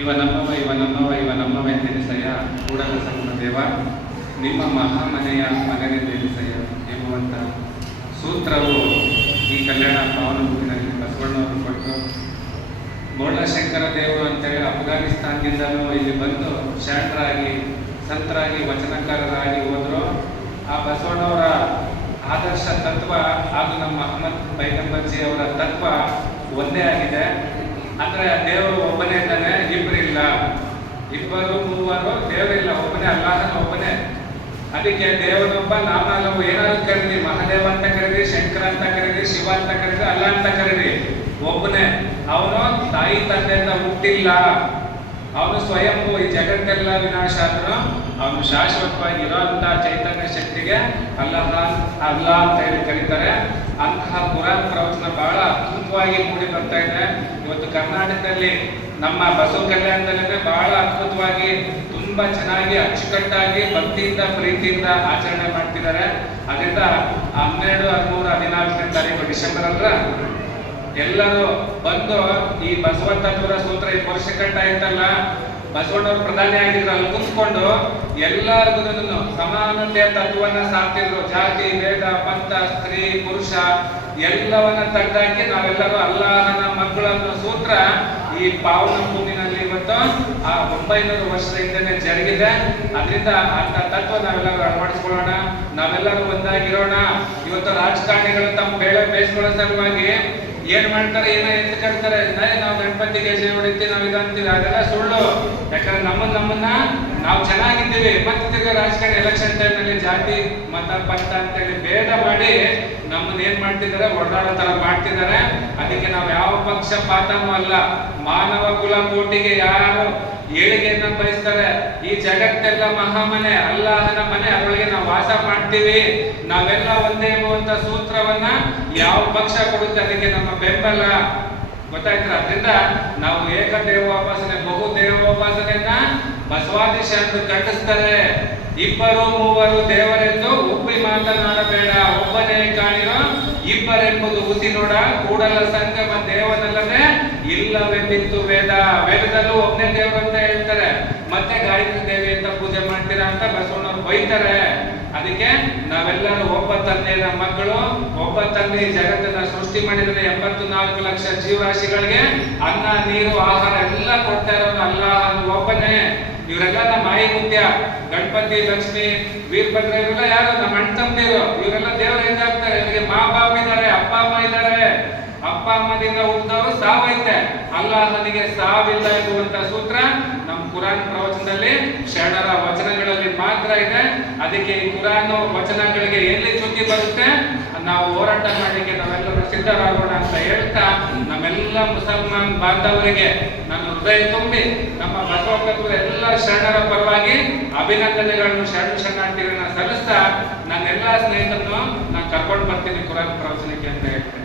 ಇವ ನಮ್ಮವ ಇವ ನಮ್ಮವ ಇವ ನಮ್ಮವೆಂದೆನಿಸಯ್ಯ ಕೂಡಲ ಸಂಗಮ ದೇವ ನಿಮ್ಮ ಮಹಾಮನೆಯ ಮಗನೇ ದೇವಿಸಯ್ಯ ಎಂಬುವಂಥ ಸೂತ್ರವು ಈ ಕಲ್ಯಾಣ ಪಾವನ ಬುಕ್ಕಿನಲ್ಲಿ ಬಸವಣ್ಣವರು ಕೊಟ್ಟು ಬೋಳಶಂಕರ ದೇವರು ಅಂತೇಳಿ ಅಫ್ಘಾನಿಸ್ತಾನದಿಂದಲೂ ಇಲ್ಲಿ ಬಂದು ಶರಣರಾಗಿ ಸಂತರಾಗಿ ವಚನಕಾರರಾಗಿ ಹೋದರು. ಆ ಬಸವಣ್ಣವರ ಆದರ್ಶ ತತ್ವ ಹಾಗೂ ನಮ್ಮ ಅಹಮದ್ ಪೈಗಂಬರ್ಜಿ ಅವರ ತತ್ವ ಒಂದೇ ಆಗಿದೆ. ಅಂದರೆ ದೇವರು ಒಬ್ಬನೇ ಇದ್ದಾನೆ, ಇಬ್ಬರಿಲ್ಲ, ಇಬ್ಬರು ಮೂವರು ದೇವರಿಲ್ಲ, ಒಬ್ಬನೇ ಅಲ್ಲಾಹನ ಒಬ್ಬನೇ. ಅದಕ್ಕೆ ದೇವರೊಬ್ಬ ನಾಮನಾಲವು ಏನಾದ್ರು ಕರೀರಿ, ಮಹಾದೇವ ಅಂತ ಕರೀರಿ, ಶಂಕರ ಅಂತ ಕರೀರಿ, ಶಿವ ಅಂತ ಕರೀರಿ, ಅಲ್ಲ ಅಂತ ಕರೀರಿ, ಒಬ್ಬನೇ. ಅವನು ತಾಯಿ ತಂದೆಯಿಂದ ಹುಟ್ಟಿಲ್ಲ, ಅವನು ಸ್ವಯಂಭೂ. ಈ ಜಗತ್ತೆಲ್ಲ ವಿನಾಶ ಆದ್ರೂ ಅವನು ಶಾಶ್ವತವಾಗಿ ಇರೋಂಥ ಚೈತನ್ಯ ಶಕ್ತಿಗೆ ಅಲ್ಲಾಹ ಅಂತ ಹೇಳಿ ಕರೀತಾರೆ. ಅಂತಹ ಕುರಾನ್ ಪ್ರವಚನ ಬಹಳ ಅದ್ಭುತವಾಗಿ ಮೂಡಿ ಬರ್ತಾ ಇದೆ. ಇವತ್ತು ಕರ್ನಾಟಕದಲ್ಲಿ ನಮ್ಮ ಬಸವ ಕಲ್ಯಾಣದಲ್ಲೇ ಬಹಳ ಅದ್ಭುತವಾಗಿ ತುಂಬಾ ಚೆನ್ನಾಗಿ ಅಚ್ಚುಕಟ್ಟಾಗಿ ಭಕ್ತಿಯಿಂದ ಪ್ರೀತಿಯಿಂದ ಆಚರಣೆ ಮಾಡ್ತಿದ್ದಾರೆ. ಅದರಿಂದ 12, 13, 14ನೇ ತಾರೀಕು ಡಿಸೆಂಬರ್ ಅಲ್ಲ ಎಲ್ಲರೂ ಬಂದು ಈ ಬಸವ ತತ್ವದ ಸೂತ್ರ ಈ ವರ್ಷಕಟ್ಟ ಆಯ್ತಲ್ಲ, ಬಸವಣ್ಣವರು ಪ್ರಧಾನಿ ಆಗಿದ್ರು, ಅಲ್ಲಿ ಕುಂತ್ಕೊಂಡು ಎಲ್ಲರಿಗೂ ಸಮಾನತೆಯ ತತ್ವವನ್ನ ಸಾಕ್ತಿದ್ರು. ಜಾತಿ ಭೇದ ಪಂಥ ಸ್ತ್ರೀ ಪುರುಷ ಎಲ್ಲವನ್ನ ತೆಗೆದಾಕಿ ನಾವೆಲ್ಲರೂ ಅಲ್ಲಾಹನ ಮಕ್ಕಳು ಅನ್ನೋ ಸೂತ್ರ ಈ ಪಾವನ ಭೂಮಿನಲ್ಲಿ ಇವತ್ತು 900 ವರ್ಷದ ಹಿಂದೆ ಜರುಗಿದೆ. ಅದರಿಂದ ಅಂತ ತತ್ವ ನಾವೆಲ್ಲರೂ ಅಳವಡಿಸ್ಕೊಳ್ಳೋಣ, ನಾವೆಲ್ಲರೂ ಒಂದಾಗಿರೋಣ. ಇವತ್ತು ರಾಜಕಾರಣಿಗಳು ತಮ್ಮ ಬೇಳೆ ಬೇಯಿಸ್ಕೊಳ್ಳೋ ಸಲುವಾಗಿ ಏನ್ ಮಾಡ್ತಾರೆ, ಏನೋ ಎತ್ತು ಕಟ್ತಾರೆ, ನಾವು ಗಣಪತಿಗೆ ಹೆಸರು ಹೊಡಿತೀವಿ, ನಾವು ಇದಂತೀವಿ, ಅದೆಲ್ಲ ಸುಳ್ಳು. ಯಾಕಂದ್ರೆ ನಮ್ಮನ್ನ ನಾವು ಚೆನ್ನಾಗಿದ್ದೀವಿ. ಮತ್ತೆ ತಿರ್ಗ ರಾಜಕಾರಣಿ ಎಲೆಕ್ಷನ್ ಟೈಮ್ನಲ್ಲಿ ಜಾತಿ ಮತ ಪಂಥ ಅಂತೇಳಿ ಭೇದ ಮಾಡಿ ನಮ್ಮನ್ನ ಏನ್ ಮಾಡ್ತಿದ್ದಾರೆ, ಒಡಾಡೋ ತರ ಮಾಡ್ತಿದ್ದಾರೆ. ಅದಕ್ಕೆ ನಾವು ಯಾವ ಪಕ್ಷಪಾತನೂ ಅಲ್ಲ. ಮಾನವ ಕುಲ ಕೋಟಿಗೆ ಯಾರು ಏಳಿಗೆಯನ್ನ ಬಯಸ್ತಾರೆ. ಈ ಜಗತ್ತೆಲ್ಲ ಮಹಾಮನೆ, ಅಲ್ಲಾಹನ ಮನೆ, ಅದರೊಳಗೆ ನಾವು ವಾಸ ಮಾಡ್ತೀವಿ, ನಾವೆಲ್ಲ ಒಂದೇ ಎಂಬುವಂತ ಸೂತ್ರವನ್ನ ಯಾವ ಪಕ್ಷ ಕೊಡುತ್ತೆ ಅದಕ್ಕೆ ನಮ್ಮ ಬೆಂಬಲ. ಗೊತ್ತಾಯ್ತರ? ಅದರಿಂದ ನಾವು ಏಕದೇವೋಪಾಸನೆ ಬಹು ದೇವೋಪಾಸನೆಯನ್ನ ಬಸವಾದಿ ಶರಣರು ಖಂಡಿಸ್ತಾರೆ. ಇಬ್ಬರು ಮೂವರು ದೇವರೆಂದು ಒಪ್ಪಿ ಮಾತನಾಡಬೇಡ, ಒಬ್ಬನೇ ಕಾಣಿರೋ ಇಬ್ಬರೆಂಬುದು ಹುಸಿ ನೋಡ, ಕೂಡಲ ಸಂಗಮ ದೇವನಲ್ಲದೆ ಇಲ್ಲವೆಂದಿತ್ತು ವೇದ. ವೇದದಲ್ಲೂ ಒಬ್ಬನೇ ದೇವರು ಅಂತ ಹೇಳ್ತಾರೆ, ಮತ್ತೆ ಗಾಯತ್ರಿ ದೇವಿ ಅಂತ ಪೂಜೆ ಮಾಡ್ತೀರಾ ಅಂತ ಬಸವಣ್ಣವ್ರು ಬೈತಾರೆ. ಅದಕ್ಕೆ ನಾವೆಲ್ಲರೂ ಒಬ್ಬ ತಂದೆಯ ಮಕ್ಕಳು, ಒಬ್ಬ ತಂದೆ ಜಗತ್ತನ್ನ ಸೃಷ್ಟಿ ಮಾಡಿದ್ರೆ 84 ಲಕ್ಷ ಜೀವರಾಶಿಗಳಿಗೆ ಅನ್ನ ನೀರು ಆಹಾರ ಎಲ್ಲ ಕೊಡ್ತಾ ಇರೋನು ಅಲ್ಲಾಹ್ ಒಬ್ಬನೇ. ಇವರೆಲ್ಲ ನಮ್ಮ ಮಾಯಿ ಮುತ್ಯ, ಗಣಪತಿ ಲಕ್ಷ್ಮಿ ವೀರಭದ್ರ ಇವರೆಲ್ಲ ಯಾರು ನಮ್ಮ ಅಣ್ಣ ತಮ್ಮದಿರು, ಇವರೆಲ್ಲ ದೇವರು ಹೆಂಗಾಗ್ತಾರೆ. ಇವರಿಗೆ ಮಾ ಬಾಪ್ ಇದ್ದಾರೆ, ಅಪ್ಪ ಅಮ್ಮ ಇದ್ದಾರೆ. ಅಪ್ಪ ಅಮ್ಮದಿಂದ ಹುಟ್ಟಿದವರು ಸಾವೈತೆ, ಅಲ್ಲಾಹನಿಗೆ ಸಾವಿಲ್ಲ ಎನ್ನುವಂತ ಸೂತ್ರ ನಮ್ಮ ಕುರಾನ್ ಪ್ರವಚನದಲ್ಲಿ ಶರಣರ ವಚನಗಳಲ್ಲಿ ಮಾತ್ರ ಇದೆ. ಅದಕ್ಕೆ ಈ ಕುರಾನ್ ವಚನಗಳಿಗೆ ಎಲ್ಲಿ ಚ್ಯುತಿ ಬರುತ್ತೆ ನಾವು ಹೋರಾಟ ಮಾಡಲಿಕ್ಕೆ ನಾವೆಲ್ಲರೂ ಸಿದ್ಧರಾಗೋಣ ಅಂತ ಹೇಳ್ತಾ, ನಮ್ಮೆಲ್ಲ ಮುಸಲ್ಮಾನ್ ಬಾಂಧವರಿಗೆ ನನ್ನ ಹೃದಯ ತುಂಬಿ ನಮ್ಮ ಬಸವ ತತ್ವದ ಎಲ್ಲ ಶರಣರ ಪರವಾಗಿ ಅಭಿನಂದನೆಗಳನ್ನು ಶರಣಾರ್ಥಿಗಳನ್ನ ಸಲ್ಲಿಸ್ತಾ ನನ್ನೆಲ್ಲ ಸ್ನೇಹಿತರನ್ನು ನಾನು ಕರ್ಕೊಂಡು ಬರ್ತೀನಿ ಕುರಾನ್ ಪ್ರವಚನಕ್ಕೆ ಅಂತ ಹೇಳ್ತೇನೆ.